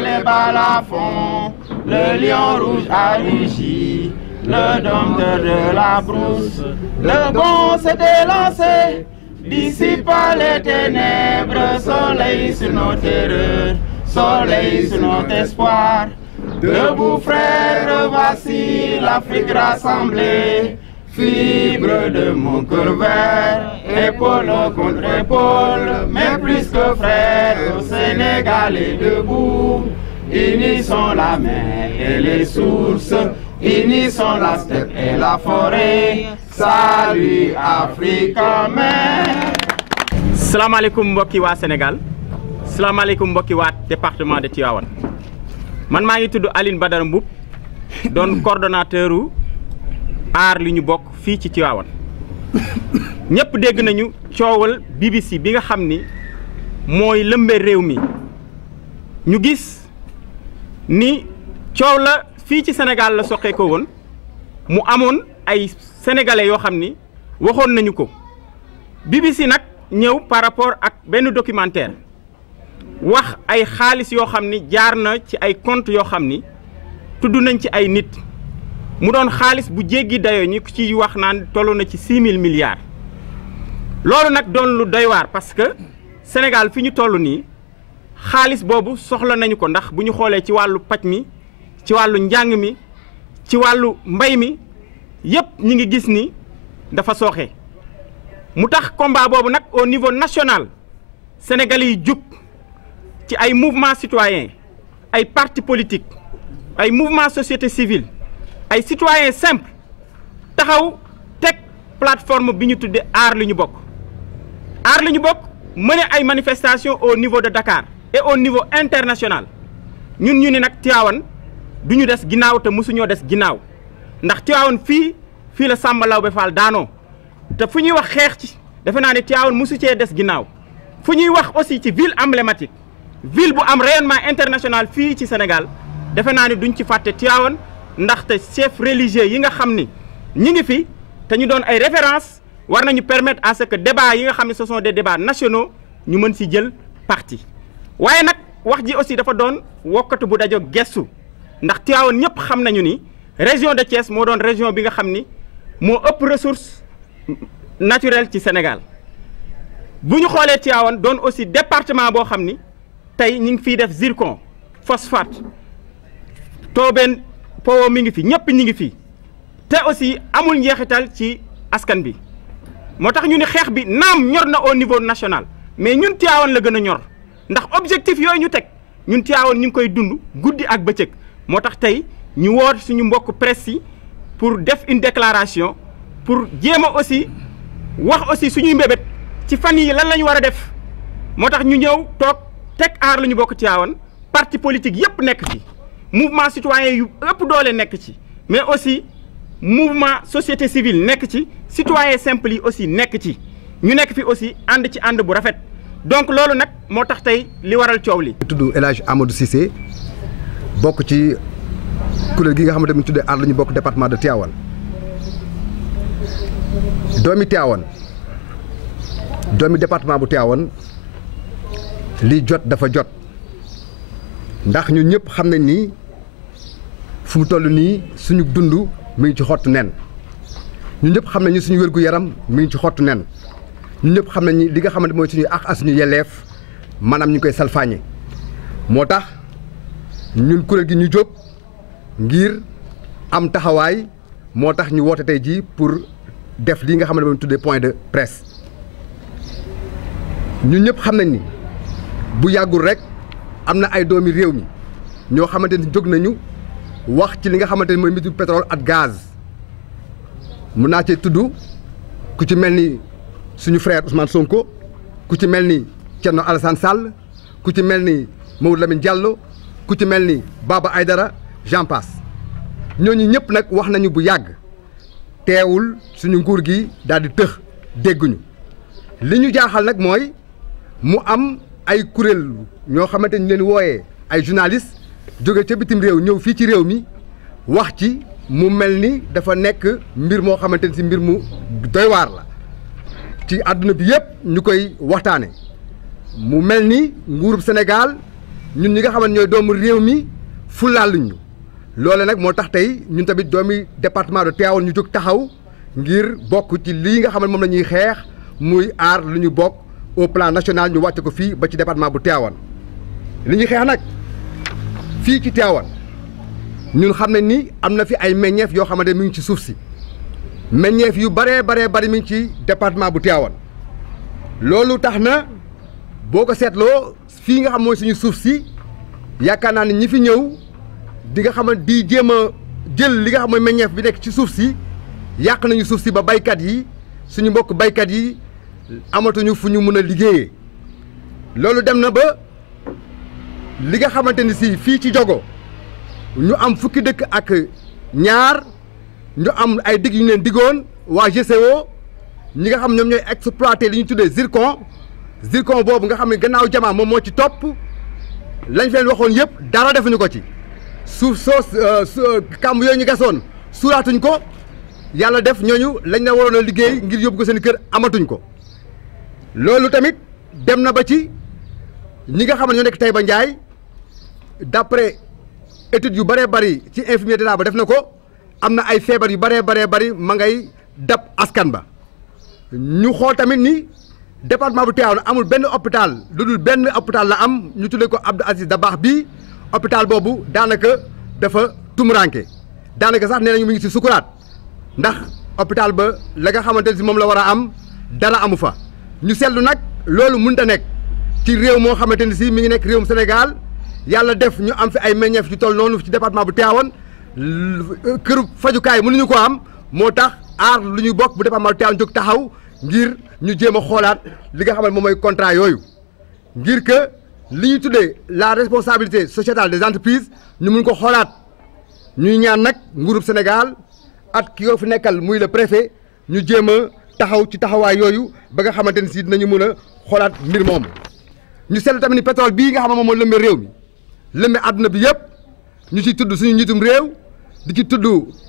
les balafons, le lion rouge a rugi, le dompteur de la brousse, le bon s'est élancé, dissipe les ténèbres, soleil sur nos terreurs, soleil sur notre espoir. Debout frères, voici l'Afrique rassemblée, fibre de mon cœur vert, épaule contre épaule, mais plus que frères, au Sénégal est debout. Unissons la mer et les sources, unissons la steppe et la forêt, salut Afrique mère. Salaamaaleykum mbokki waa Sénégal, salaamaaleykum mbokki waa département de Tivaouane. Man maa ngi tudd Aline Badara Mboup doon coordonnateur u aar li ñu bokk fii ci Tivaouane. ñëpp dégg nañu coowal BBC bi nga xam ni mooy lëmbe réew mi ñu gis ni coow la fii ci Sénégal la soqee ko woon mu amoon ay sénégalais yoo xam ni waxoon nañu ko. BBC nag ñëw par rapport ak benn documentaire wax ay xaalis yoo xam ni jaar na ci ay compte yoo xam ni tudd nañ ci ay nit mu doon xaalis bu jéggi dayoo ñu ci wax naan toll na ci 6000 milliards. loolu nag doon lu doy waar parce que Sénégal fi ñu toll nii xaalis boobu soxla nañu ko ndax bu ñu xoolee ci wàllu paj mi ci wàllu njàng mi ci wàllu mbay mi yépp ñi ngi gis ni dafa sooxe mu tax combat boobu nag au niveau national sénégalais yi jug ci ay mouvement citoyen ay parti politique ay mouvement société civile ay citoyen simple taxaw teg plateforme bi ñu tudde aar li ñu bokk. aar li ñu bokk mener ay manifestations au niveau de Dakar et au niveau international ñun ñu ni nag Tivaouane du ñu des ginnaaw te mosuñoo des ginnaaw ndax Tivaouane fii la Samba Laobé Fall daanoo te fu ñuy wax xeex ci defe naa ne Tivaouane mosu cee des ginnaaw fu ñuy wax aussi ci ville emblématique ville bu am rayonnement international fii ci Sénégal defe naa ne duñ ci fàtte Tivaouane ndaxte chef religieux yi nga xam ni ñi ngi fi te ñu doon ay références war nañu permettre à ce que débat yi nga xam ne ce sont des débats nationaux ñu mën si jël parti. waaye nag wax ji aussi dafa doon wokkatu bu dajo gestu ndax Tivaouane ñëpp xam nañu ni région de Thiès moo doon région bi nga xam ni moo ëpp ressource naturelle ci Sénégal bu ñu xoolee Tivaouane doon aussi département boo xam ni tey ñu ngi fiy def zircon phosphate toobeen po mi ngi fi ñëpp ñi ngi fi te aussi amul njeexital ci askan bi moo tax ñu ni xeex bi naam ñor na au niveau national mais ñun Tivaouane la gën a ñor ndax objectif yooyu ñu teg ñun Tivaouane ñu ngi koy dund guddi ak bëccëg moo tax tey ñu woor suñu mbokk presse yi pour def une déclaration pour jéem a aussi wax aussi suñuy mbébét ci fan yi lan la ñu war a def moo tax ñu ñëw toog teg aar lu ñu bokk Tivaouane parti politique yëpp nekk ci mouvement citoyen yu ëpp doole nekk ci mais aussi mouvement société civile nekk ci citoyen simple yi aussi nekk ci ñu nekk fi aussi ànd ci ànd bu rafet donc loolu nag moo tax tey li waral coow li. tudd El Hadj Amadou Cissé bokk ci kuréel gi nga xamante ni tuddee aar lu ñu bokk département de Tivaouane doomi Tivaouane doomi département bu Tivaouane li jot dafa jot ndax ñun ñëpp xam nañ ni fu mu toll nii suñu dund mi ngi ci xottu nen ñun ñëpp xam nañ ni suñu wérgu yaram mi ngi ci xottu nen ñun ñëpp xam nañ ni li nga xamante mooy suñuy ak suñu yelleef maanaam ñu koy salfaañe moo tax ñun kuréel gi ñu jóg ngir am taxawaay moo tax ñu woote tey jii pour def lii nga xam ne moom tuddee point de presse ñun ñëpp xam nañ ni bu yàggul rek am na ay doomi réew mi ñoo xamante ni jóg nañu wax ci li nga xamante ni mooy mbirum pétrole ak gaz mun naa cee tudd ku ci mel ni suñu frère Ousmane Sonko ku ci mel ni Thierno Alassane Sall ku ci mel ni Mamadou Lamine Diallo ku ci mel ni Baba Aydara j'en passe ñooñu ñëpp nag wax nañu bu yàgg teewul suñu nguur gi daal di tëx dégguñu li ñu jaaxal nag mooy mu am ay kuréel ñoo xamante ñu leen wooyee ay journalistes jóge ca bitim réew ñëw fii ci réew mi wax ci mu mel ni dafa nekk mbir moo xamante ni si mbir mu doy waar la ci àdduna bi yëpp ñu koy waxtaane mu mel ni nguurub Sénégal ñun ñi nga xamante ñooy doomu réew mi fulaaluñ ñu loole nag moo tax tey ñun tamit doomi département de Tivaouane ñu jóg taxaw ngir bokk ci lii nga xam ne moom la ñuy xeex muy aar lu ñu bokk au plan national ñu wàcce ko fii ba ci département bu Tivaouane li ñuy xeex nag fii ci Tivaouane ñun xam ne ni am na fi ay meññeef yoo xamante mi ngi ci suuf si meññeef yu baree bari mi ngi ci département bu Tivaouane loolu tax na boo ko seetloo fii nga xam mooy suñu suuf si yaakaar naa ne ñi fi ñëw di nga xam ne di jéem a jël li nga xam mooy meññeef bi nekk ci suuf si yàq nañu suuf si ba baykat yi suñu mbokk baykat yi amatuñu fu ñu mën a liggéeyee loolu dem na ba li nga xamante ni si fii ci Diogo ñu am fukki dëkk ak ñaar ñu am ay digg yu ñu leen diggoon waa GCO ñi nga xam ñoom ñooy exploité li ñu tuddee zircon boobu nga xam ne gannaaw jamaa moom moo ci topp lañ fi leen waxoon yëpp dara defuñu ko ci suuf kàmb yooyu ñu gasoon suuraatuñ ko yàlla def ñooñu lañ la waroon a liggéey ngir yóbbu ko seen kër amatuñ ko loolu tamit dem na ba ci ñi nga xam ne ñoo nekk Taïba Ndiaye d'après études yu bëree bëri ci infirmier d'état ba def na ko am na ay feebar yu bëree bëri ma ngay dab askan ba ñu xool tamit ni département bu Tivaouane amul benn hôpital lu dul benn hôpital la am ñu tuddee ko Abdou Aziz Dabakh bii hôpital boobu daanaka dafa tumuranke daanaka sax nee nañu mi ngi ci sukuraat ndax hôpital ba la nga xamante ne si moom la war a am dara amu fa ñu seetlu nag loolu mënut a nekk ci réew moo xamante ni si mi ngi nekk réewum Sénégal yàlla def ñu am fi ay meññeef yu toll noonu ci département bu Tivaouane këru fajukaay mënuñu ko am moo tax aar lu ñu bokk bu département bu Tivaouane jóg taxaw ngir ñu jéem a xoolaat li nga xam ne moom mooy contrat yooyu ngir que li ñu tuddee la responsabilité sociétale des entreprises ñu mun ko xoolaat ñuy ñaan nag nguurub Sénégal at ki ko fi nekkal muy le préfet ñu jéem a taxaw ci taxawaay yooyu ba nga xamante ni si dinañu mën a xoolaat mbir moomu. ñu seetlu tamit ni pétrole bii nga xam ne moom moo lëmbee réew mi lëmbee àdduna bi yëpp ñu ciy tudd suñu njiitum réew di ci tudd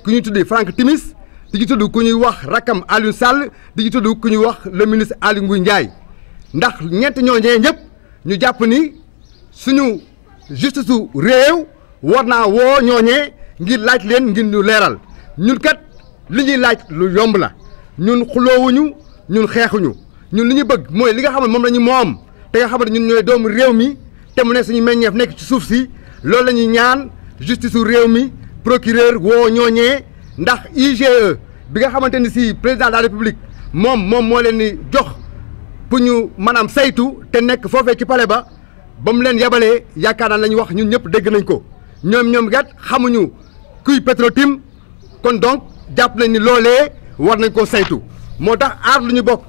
ku ñuy tuddee Franck Timis di ci tudd ku ñuy wax rakkam Aliou Sall di ci tudd ku ñuy wax le ministre Aly Ngouille Ndiaye ndax ñeent ñooñee ñëpp ñu jàpp ni suñu justice su réew war naa woo ñooñee ngir laaj leen ngir ñu leeral ñun kat li ñuy laaj lu yomb la ñun xuloowuñu ñun xeexuñu ñun li ñu bëgg mooy li nga xam ne moom la ñu moom te nga xam ne ñun ñooy doomu réew mi te mu ne suñu meññeef nekk ci suuf si loolu la ñuy ñaan justice su réew mi procureur woo ñooñee ndax IGE bi nga xamante ni si président de la république moom moo leen ni jox pour ñu maanaam saytu te nekk foofee ci palais ba mu leen yabalee yaakaar naa la ñu wax ñun ñëpp dégg nañ ko ñoom gat xamuñu kuy Petro-Tim kon donc jàpp nañ ni loolee war nañ koo saytu moo tax aar lu ñu bokk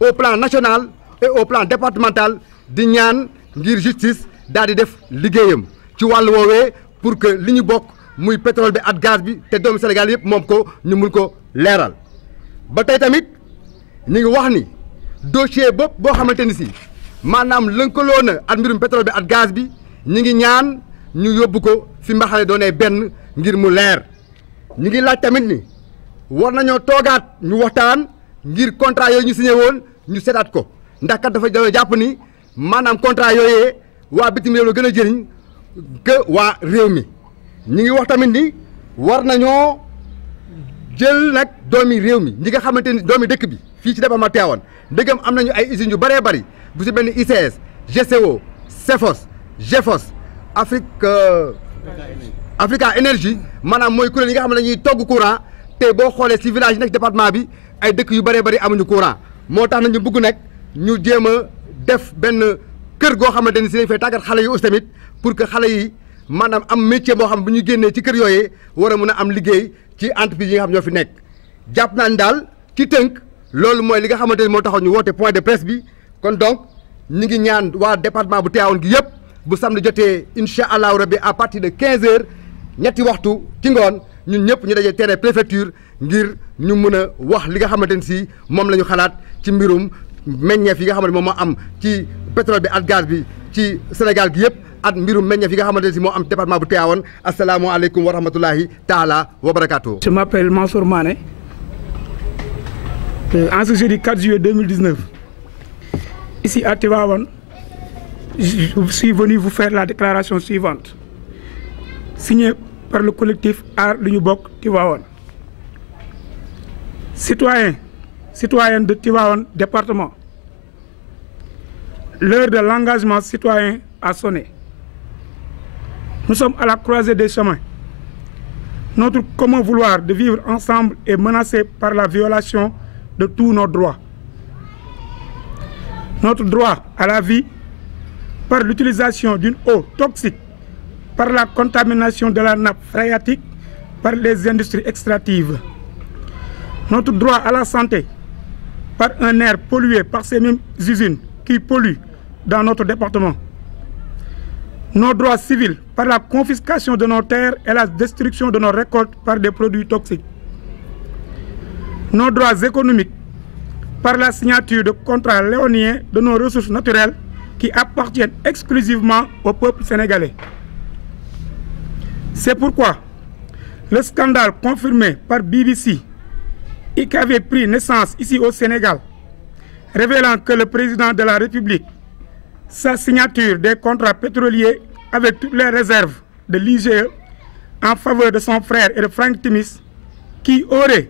au plan national et au plan départemental di ñaan ngir justice daal di def liggéeyam ci wàllu woowee pour que li ñu bokk muy pétrole bi ak gaz bi te doomu Sénégal yëpp moom ko ñu mun ko leeral ba tey tamit ñu ngi wax ni dossier bopp boo xamante ni si maanaam lënkaloo na ak mbirum pétrole bi ak gaz bi ñu ngi ñaan ñu yóbbu ko fi mbaxane doonee benn ngir mu leer ñu ngi laaj tamit ni war nañoo toogaat ñu waxtaan ngir contrat yooyu ñu signé woon ñu seetaat ko ndax kat dafa jàpp ni maanaam contrat yooyee waa bitim réew la gën a jëriñ que waa réew mi ñu ngi wax tamit ni war nañoo jël nag doomi réew mi ñi nga xamante ni doomi dëkk bi fii ci département Tivaouane ndegam am nañu ay usines yu bëree bëri bu si benn ICS GCO CEFOS GEFOS Africa Énergie maanaam mooy kuréel yi nga xam ne dañuy togg courant te boo xoolee si village yi nekk département bi ay dëkk yu bëree bëri amuñu courant moo tax na ñu bëgg nag ñu jéem a def benn kër goo xamante ni si dañ fay tàggat xale yi aussi tamit pour que xale yi maanaam am métier boo xam bu ñu génnee ci kër yooyee war a mën a am liggéey ci entreprise yi nga xam ñoo fi nekk jàpp naa ni daal ci tënk loolu mooy li nga xamante ni moo taxoon ñu woote point de presse bi kon donc ñu ngi ñaan waa département bu Tivaouane gi yëpp bu samedi jotee incha allahu rabbi à partir de 15h ñetti waxtu ci ngoon ñun ñëpp ñu dajee terrain préfecture ngir ñu mën a wax li nga xamante ni si moom la ñu xalaat ci mbirum meññeef yi nga xamante moom moo am ci pétrole bi ak gaz bi ci Sénégal gi yëpp ak mbirum meññeef yi nga xamante ne si moo am département bu Tivaouane asalaamaaleykum wa rahmatulahi taala wa barakaatu. Je m'appelle Mansour Mané. En ce jeudi 4 juillet 2019, ici à Tivaouane, je suis venu vous faire la déclaration suivante, signée par le collectif Aar Li Ñu Bokk Tivaouane. Citoyens de Tivaouane département, l'heure de l'engagement citoyen a sonné. Nous sommes à la croisée des chemins. Notre commun vouloir de vivre ensemble est menacé par la violation de tous nos droits. Notre droit à la vie par l'utilisation d'une eau toxique, par la contamination de la nappe phréatique, par les industries extractives. Notre droit à la santé par un air pollué par ces mêmes usines qui polluent dans notre département. Nos droits civils par la confiscation de nos terres et la destruction de nos récoltes par des produits toxiques. Nos droits économiques par la signature de contrats léoniens de nos ressources naturelles qui appartiennent exclusivement au peuple sénégalais. C'est pourquoi le scandale confirmé par BBC et qui avait pris naissance ici au Sénégal, révélant que le président de la République, sa signature des contrats pétroliers avec toutes les réserves de l'IGE en faveur de son frère et de Franck Timis, qui aurait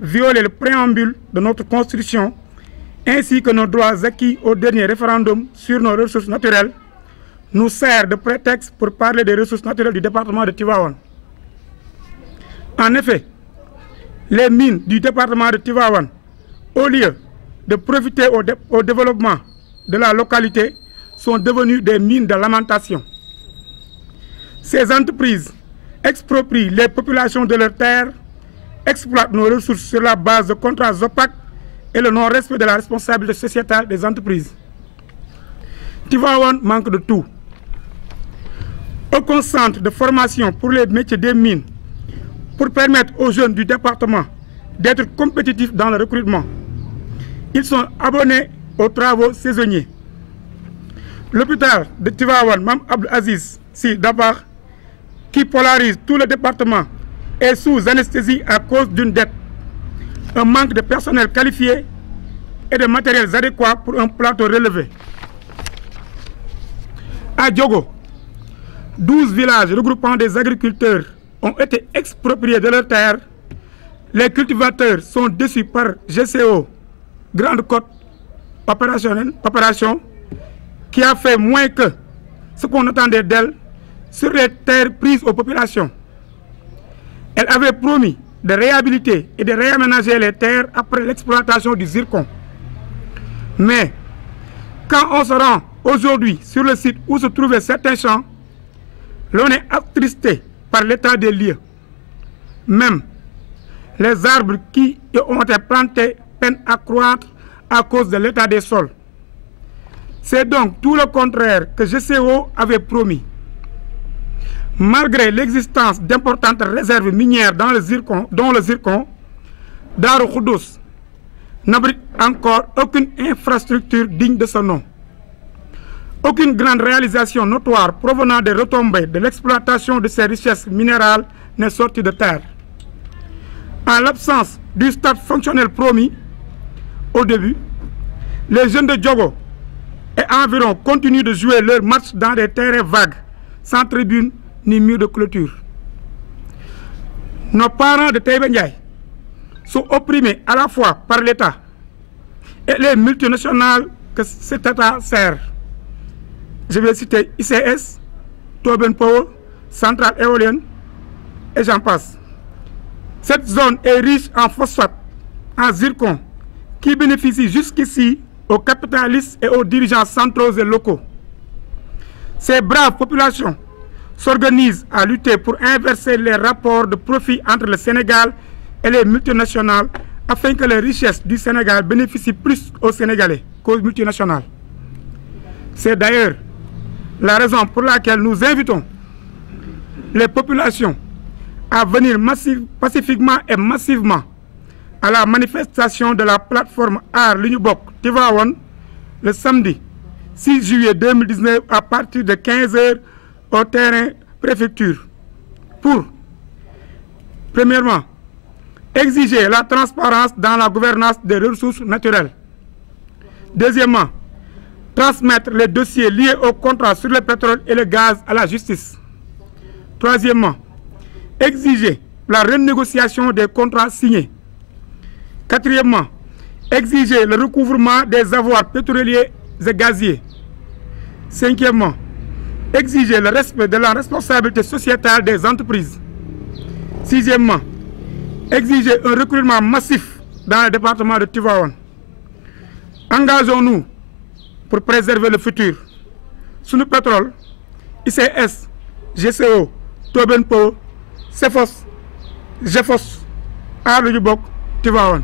violé le préambule de notre Constitution, ainsi que nos droits acquis au dernier référendum sur nos ressources naturelles, nous sert de prétexte pour parler des ressources naturelles du département de Tivaouane. En effet, les mines du département de Tivaouane, au lieu de profiter au développement de la localité, sont devenues des mines de lamentation. Ces entreprises exproprient les populations de leurs terres, exploitent nos ressources sur la base de contrats opaques et le non-respect de la responsabilité sociétale des entreprises. Tivaouane manque de tout. Aucun centre de formation pour les métiers des mines pour permettre aux jeunes du département d'être compétitifs dans le recrutement. Ils sont abonnés aux travaux saisonniers. L'hôpital de Tivaouane, Mame Abdou Aziz Sy Dabakh, qui polarise tout le département, est sous anesthésie à cause d'une dette, un manque de personnel qualifié et de matériels adéquats pour un plateau relevé. À Diogo, 12 villages regroupant des agriculteurs ont été expropriés de leurs terres. Les cultivateurs sont déçus par GCO, Grande Côte Opération, qui a fait moins que ce qu'on attendait d'elle sur les terres prises aux populations. Elle avait promis de réhabiliter et de réaménager les terres après l'exploitation du zircon. Mais quand on se rend aujourd'hui sur le site où se trouvaient certains champs, l'on est attristé par l'état des lieux. Même les arbres qui y ont été plantés peinent à croître à cause de l'état des sols. C'est donc tout le contraire que GCO avait promis. Malgré l'existence d'importantes réserves minières dans le zircon, dont le zircon, Darou Khoudoss n'abrite encore aucune infrastructure digne de ce nom. Aucune grande réalisation notoire provenant des retombées de l'exploitation de ces richesses minérales n'est sortie de terre. En l'absence du stade fonctionnel promis au début, les jeunes de Diogo et environ continuent de jouer leur match dans des terrains vagues, sans tribune ni mur de clôture. Nos parents de Taïba Ndiaye sont opprimés à la fois par l'État et les multinationales que cet État sert. Je vais citer ICS, Tobin Power, Centrale éolienne et j'en passe. Cette zone est riche en phosphate, en zircon, qui bénéficie jusqu'ici aux capitalistes et aux dirigeants centraux et locaux. Ces braves populations s'organisent à lutter pour inverser les rapports de profit entre le Sénégal et les multinationales afin que les richesses du Sénégal bénéficient plus aux Sénégalais qu'aux multinationales. C'est d'ailleurs la raison pour laquelle nous invitons les populations à venir pacifiquement et massivement à la manifestation de la plateforme Aar Li Ñu Bokk Tivaouane le samedi 6 juillet 2019 à partir de 15 h au terrain préfecture pour, premièrement, exiger la transparence dans la gouvernance des ressources naturelles. Deuxièmement, transmettre les dossiers liés au contrat sur le pétrole et le gaz à la justice. Troisièmement, exiger la renégociation des contrats signés. Quatrièmement, exiger le recouvrement des avoirs pétroliers et gaziers. Cinquièmement, exiger le respect de la responsabilité sociétale des entreprises. Sixièmement, exiger un recrutement massif dans le département de Tivaouane. Engageons-nous pour préserver le futur. Sunu Pétrole, ICS, GCO, Tobenpo, CEFOS, GEFOS, Aar Li Ñu Bokk, Tivaouane.